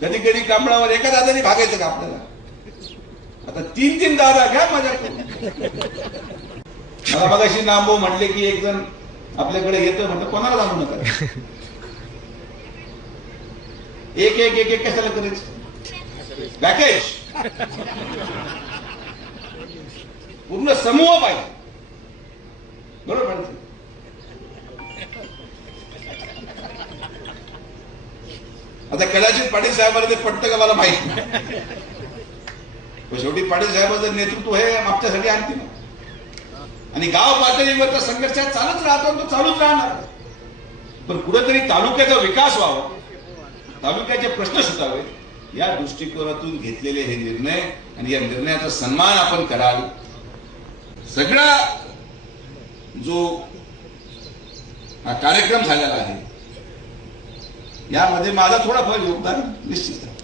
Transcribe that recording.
कधी कधी कांबळावर एका दादाने भागायचं का आपल्याला? आता 3-3 दादा घ्या माझ्याकडे. मला मगाशी नांबो म्हटले की एक जण आपल्याकडे येतं, म्हटलं कोणाला जाणू नका. एक एक एक एक कशाला करायचं? पॅकेज पूर्ण समूह पाहिजे. बरोबर म्हणते. आता कदाचित पाटील साहेबांना ते पटतं का मला माहित नाही, पण शेवटी पाटील साहेबांचं नेतृत्व हे आमच्यासाठी अंतिम आहे. आणि गाव पातळीवरचा संघर्ष चालूच राहतो, तो चालूच राहणार. पण कुठेतरी तालुक्याचा विकास व्हावा, तालुक्याचे प्रश्न सुटावे, या दृष्टिकोनातून घेतलेले हे निर्णय आणि या निर्णयाचा सन्मान आपण कराल. सगळा जो हा कार्यक्रम झालेला आहे यामध्ये माझा थोडाफार योगदान निश्चित आहे.